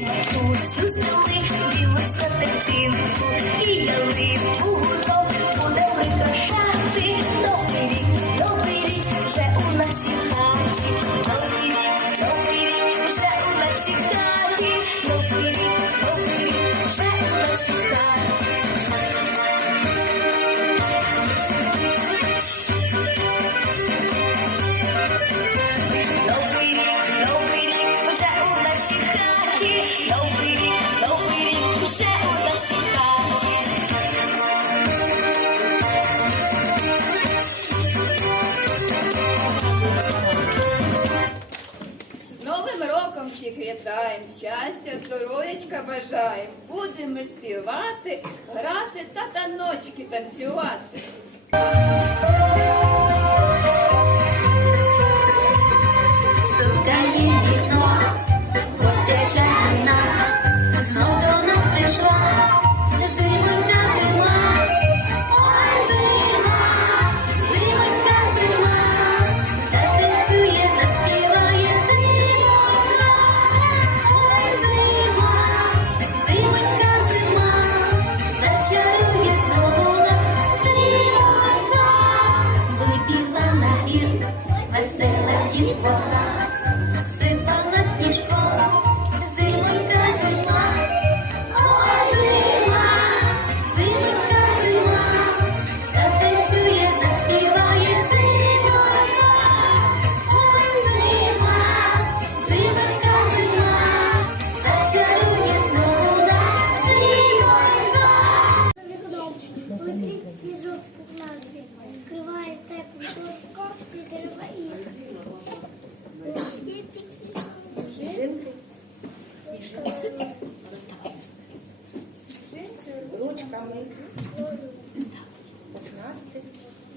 Who's Будемо співати, грати та таночки танцювати. Дошком і дерева і ручками покласти.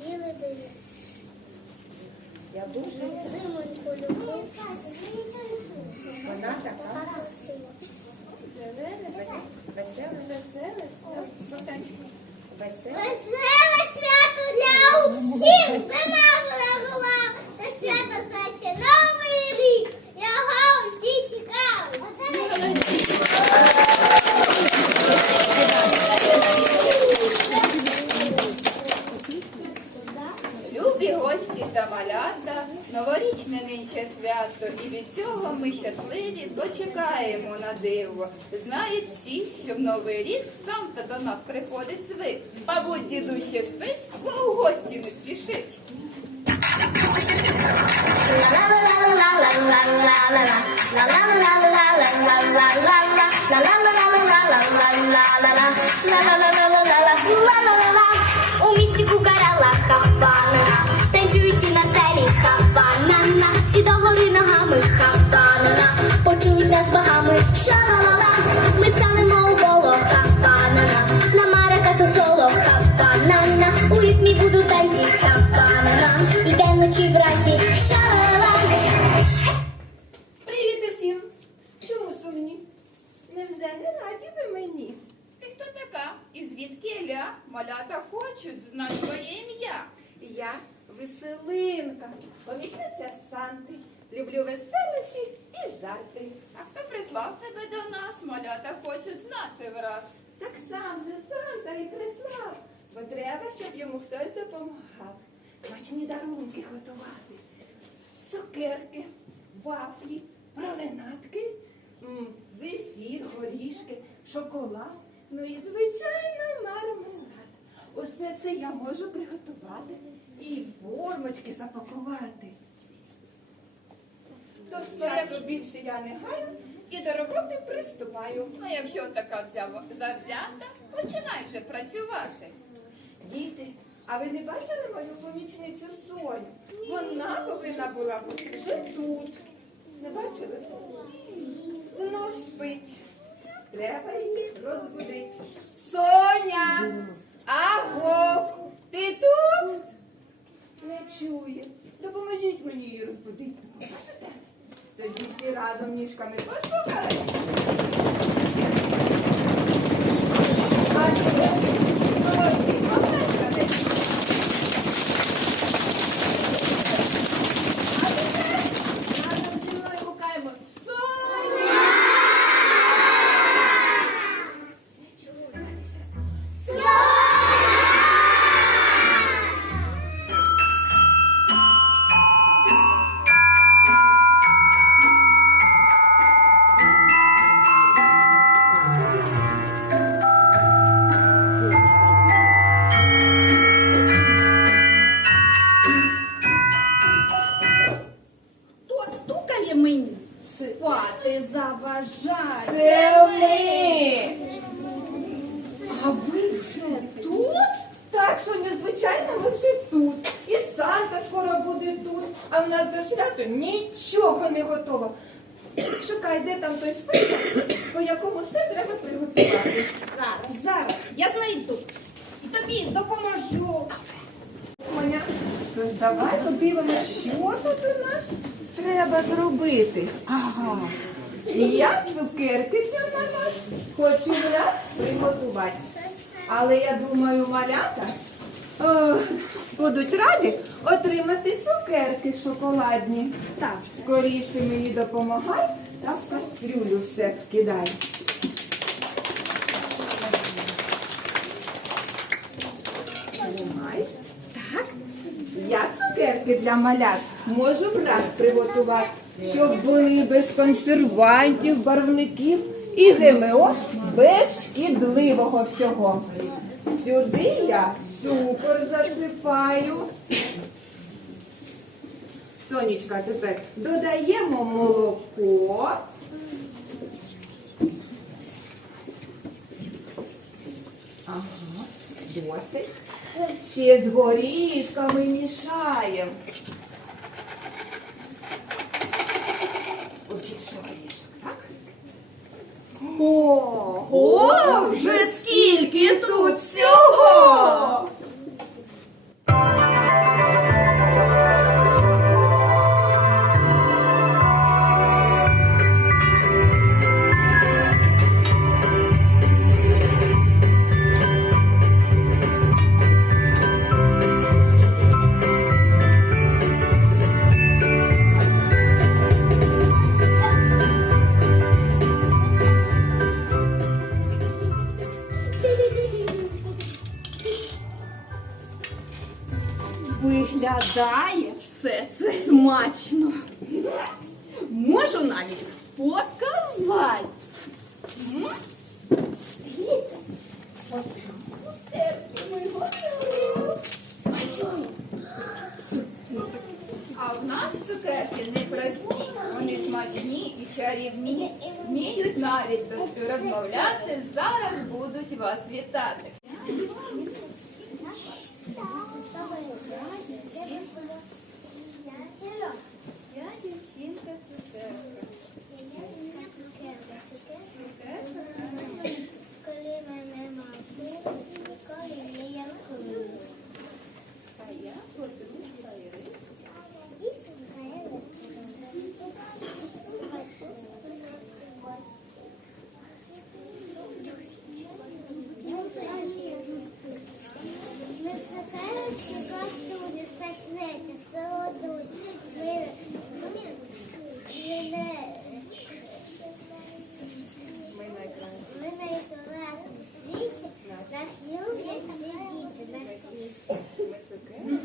біле диво. Я дуже Зимоньку люблю, вона така красива. вес- весела, весела, весела. Веселе свято для усіх, де нас рахував. Це свято зветься Новий рік. Його всі цікавить. Любі гості та малята, новорічне нинче свято, і від цього ми щасливі дочекаємо на диво. Знають всі, що в новий рік сам та до нас приходить звик. Мабуть, дідусь ще спить, бо у гості не спішить. У місті кукарала хапанина, танцюють на стелі хапанана, всі догори ногами хапанана, почують нас багами шалала, веселинка, помічниця Санти. Люблю веселощі і жарти. А хто прислав тебе до нас? Малята хочуть знати враз. Так сам же Санта і прислав, бо треба, щоб йому хтось допомагав. Смачні дарунки готувати. Цукерки, вафлі, пролинатки, зефір, горішки, шоколад, ну і, звичайно, мармелад. Усе це я можу приготувати і формочки запакувати. Тож часу більше я не гаю і до роботи приступаю. Ну, якщо така взява- завзята, починай вже працювати. Діти, а ви не бачили мою помічницю Соню? Вона повинна була бути вже тут. Не бачили? Знов спить. Треба її розбудити. Соня! Аго! Ти тут? Не чує. Допоможіть мені її розбудити. Допоможете? Тоді всі разом ніжками послухали. А в нас до свята нічого не готово. Шукай, де там той список, по якому все треба приготувати. Зараз, зараз, я знайду. І тобі допоможу. Моня, тож давай подивимося, що тут у нас треба зробити. Ага. І я цукерки для нас хочу раз приготувати. Але я думаю, малята е, будуть раді отримати цукерки шоколадні. Так, скоріше мені допомагай та в кастрюлю все кидай. Тримай. Так. Я цукерки для малят можу враз приготувати, щоб були без консервантів, барвників і ГМО без шкідливого всього. Сюди я цукор засипаю. Сонечка, тепер додаємо молоко. Ага, досить. Ще з горішками мішаємо. Обільше горішок, так? Ого! Вже скільки тут всього! Виглядає все це смачно. Можу навіть показати. М? Дивіться. От цукерки ми готуємо. Бачили? А в нас цукерки не прості, вони смачні і чарівні, вміють навіть без- розмовляти, зараз будуть вас вітати. Я дівчинка цукерка. Коли мене мав, ніколи не якую. А я подружка Ірина. Дівчинка я не Ми шукаємо, що касуні, спешнети, солодуть. Ми, ми, Ми найкраще. ми найкращі в світі, нас люблять всі діти на світі. Ми цукерки.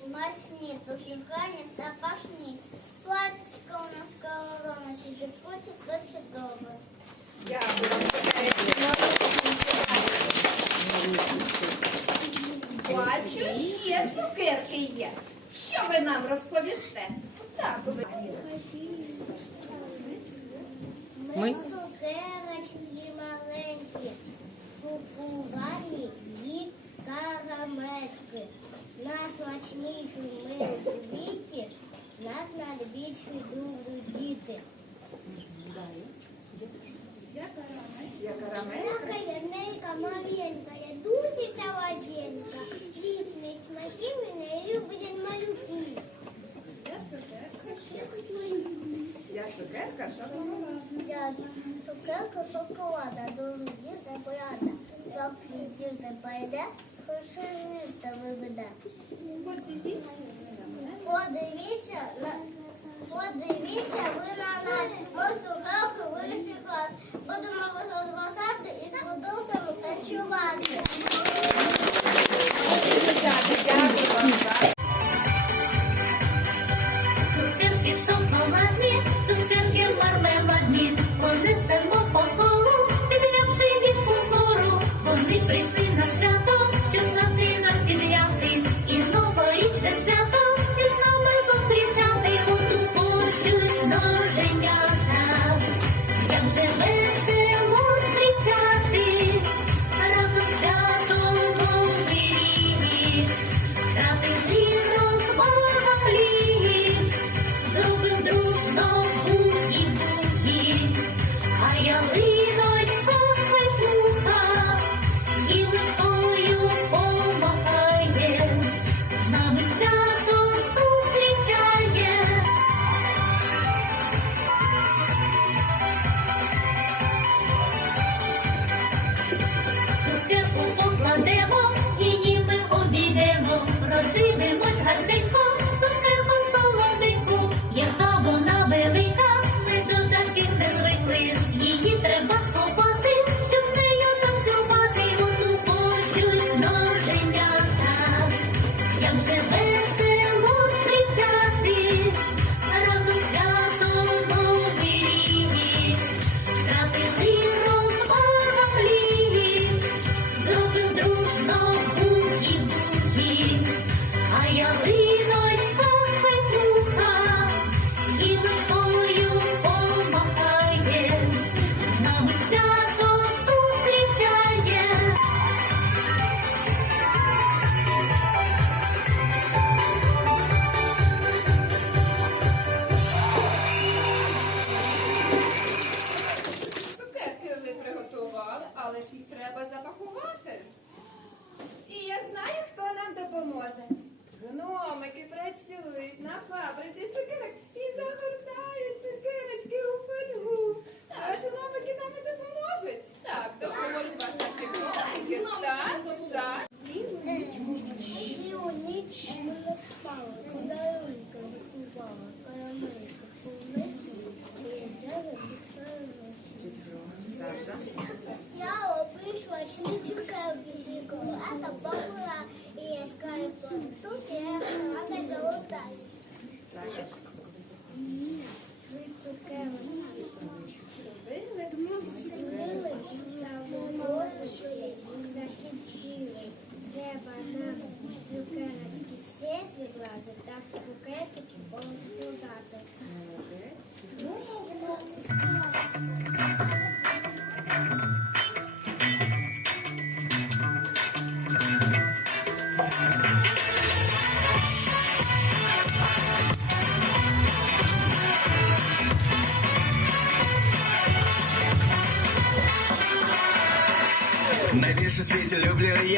Смачні, дуже гарні, запашні. Платочка у нас корона, чи дискоті, то чудово. Бачу, ще цукерки є. Що ви нам розповісте? Так, ви Ми цукерочки маленькі, шоколадні і карамельки. Найсмачніші ми у світі, нас найбільші люблять діти. Я карамель. Мелкая, мелка, маленькая, дуже солоденька. Личные смаки мене люблять малюки. Я цукерка шоколад. Я цукерка шоколада, дуже діти порада. Папі діти пойде, хороше місто виведе. Подивіться, подивіться ви на нас. Цукерки вийшли клас. Будемо розважати і з подушками танцювати. Цукерки шоколадні, цукерки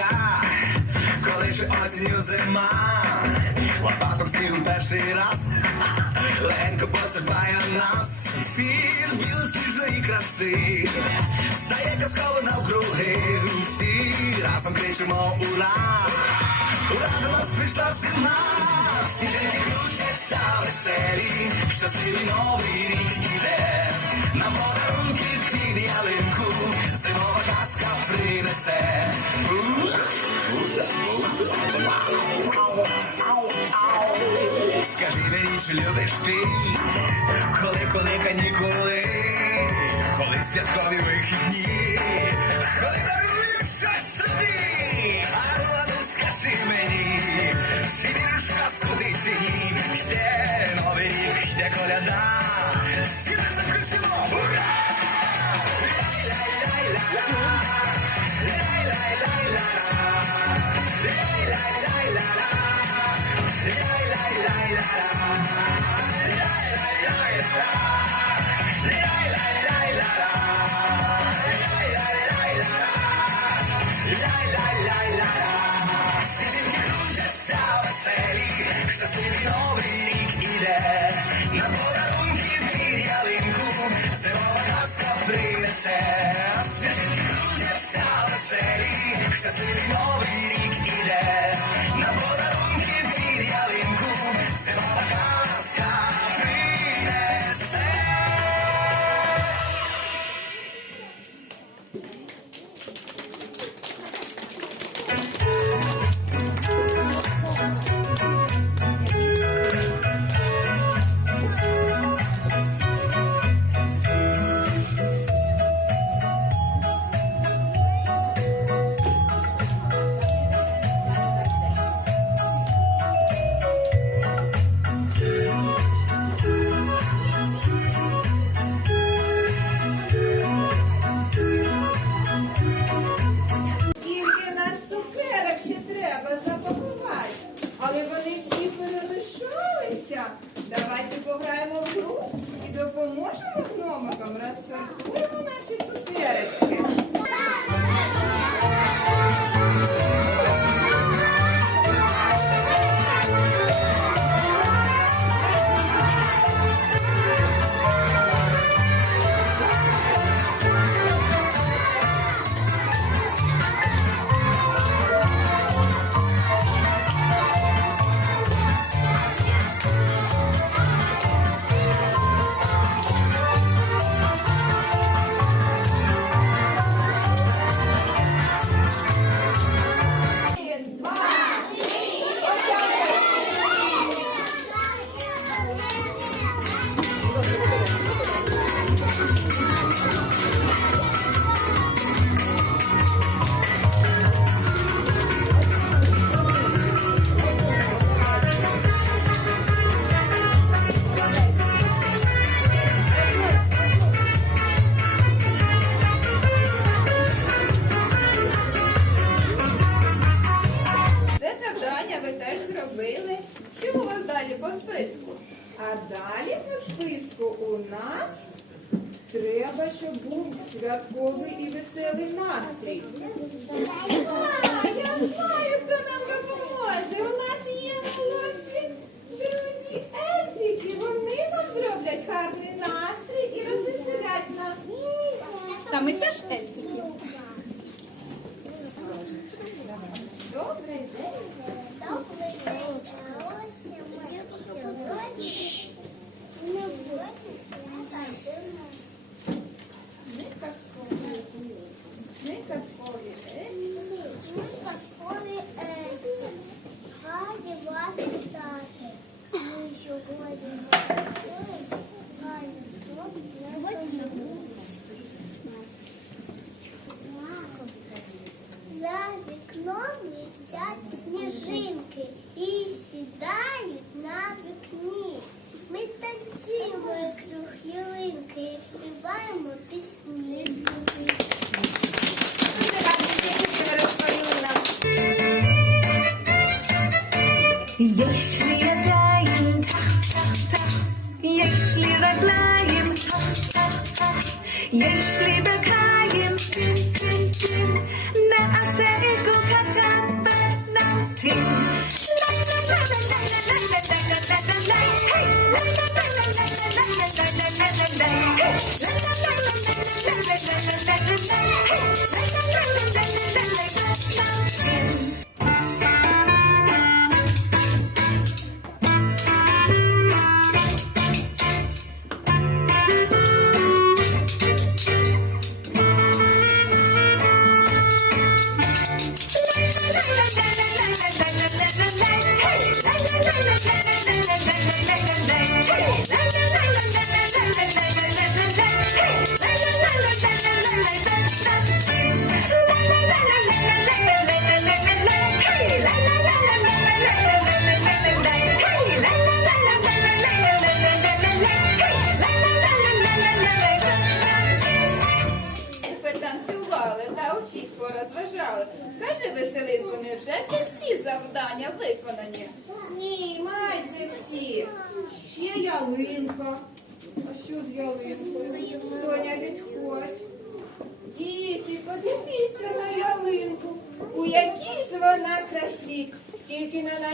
я, коли ж осінню зима, лопатом снігом перший раз, легенько посипає нас, фір білосніжної краси, стає казково навкруги. Всі разом кричимо ура! Ура до нас прийшла зима, Сніжинки крутяться веселі, щасливий новий рік іде, нам подарунки під ялинку, зимова казка принесе. Скажи мені, чи любиш ти, коли, коли канікули, коли святкові вихідні, коли дарую щось тобі. списку. А далі по списку у нас треба, щоб був святковий і веселий настрій. А, я знаю, хто нам допоможе. У нас є молодші друзі ельфіки. Вони нам зроблять гарний настрій і розвеселять нас. Та ми теж ельфіки.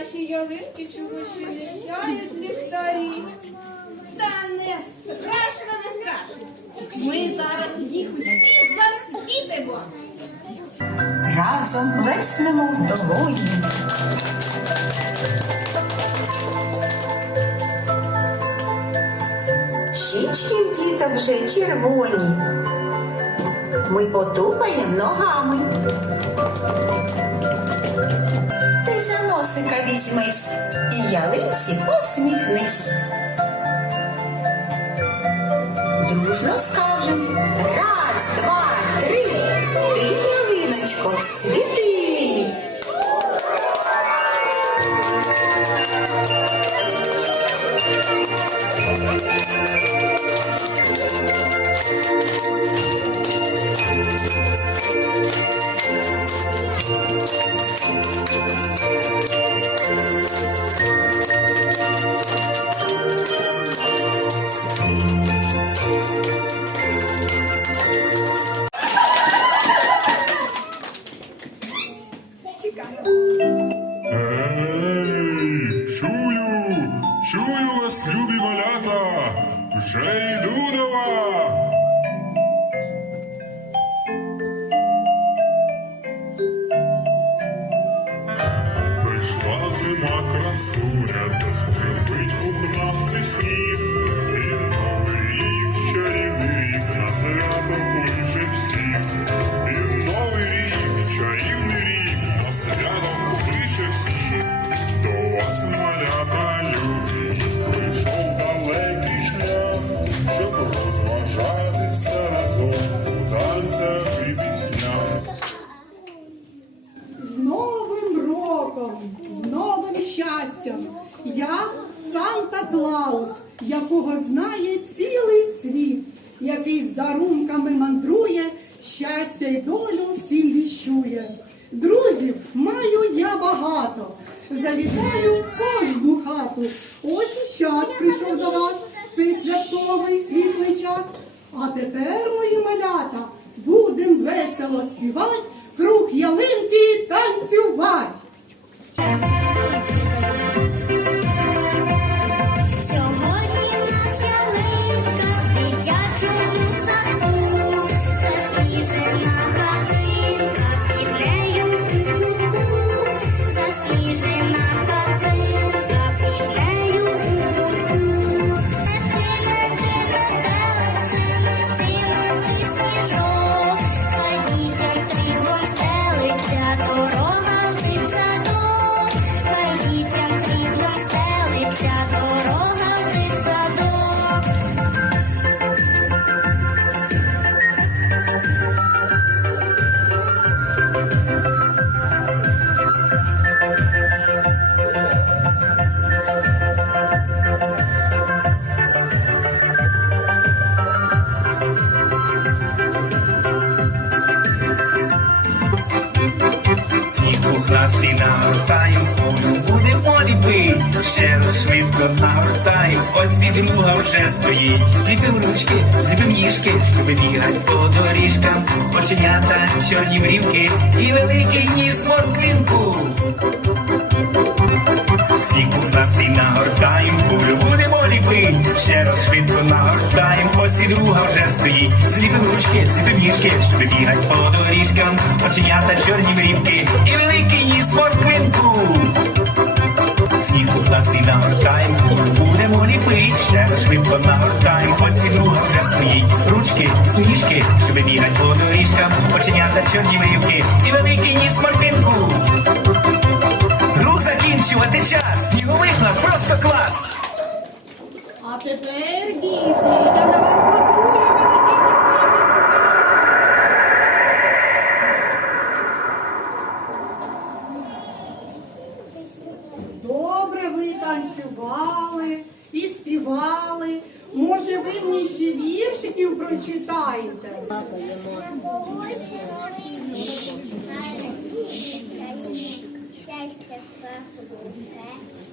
наші ялинки чомусь ще не сяють ліхтарі. Та не страшно, не страшно. Ми зараз їх усі засвітимо. Разом плеснемо в долоні. Щічки в діта вже червоні. Ми потупаємо ногами за носика візьмись і ялинці посміхнись. Дружно скажем раз, два, три, ти ялиночко світ. якого знає. Ніжки, щоб бігать по доріжкам. Оченята, чорні брівки і великий ніс морквинку. Снігу храсти нагортаю, полю будемо ліпить. Ще раз швидко нагортаємо, ось і друга вже стоїть. Зліпим ручки, зліпим ніжки, щоб бігать по доріжкам. Оченята, чорні брівки і великий ніс морквинку. Снігу класний нагортаємо, будемо ліпить, ще швидко і друга вже стоїть. Ручки, ніжки, щоб бігать по доріжкам, оченята, чорні брівки і великий ніс морквинку. Гру закінчувати час, сніговик у просто клас. А тепер, діти, я на вас пропоную великий Добре ви танцювали і співали. Може, ви мені ще віршиків прочитаєте? За вікном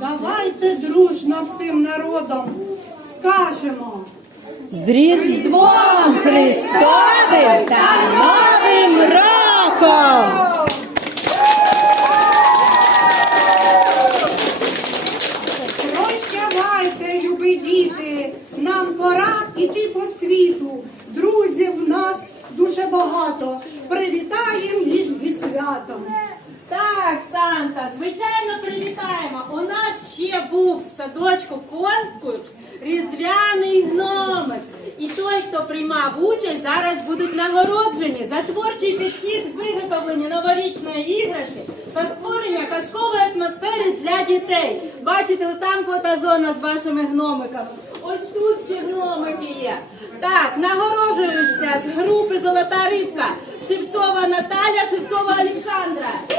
Давайте дружно всім народом скажемо з Різдвом Христовим та Новим роком! Прощавайте, люби діти, нам пора іти по світу. Друзів в нас дуже багато. Привітаємо їх зі святом. Так, Санта, звичайно, привітаємо. У нас ще був в садочку конкурс Різдвяний гномик. І той, хто приймав участь, зараз будуть нагороджені за творчий підхід виготовлення новорічної іграшки та створення казкової атмосфери для дітей. Бачите, отам фотозона з вашими гномиками. Ось тут ще гномики є. Так, нагороджуються з групи Золота рибка Шевцова Наталя, Шевцова Олександра.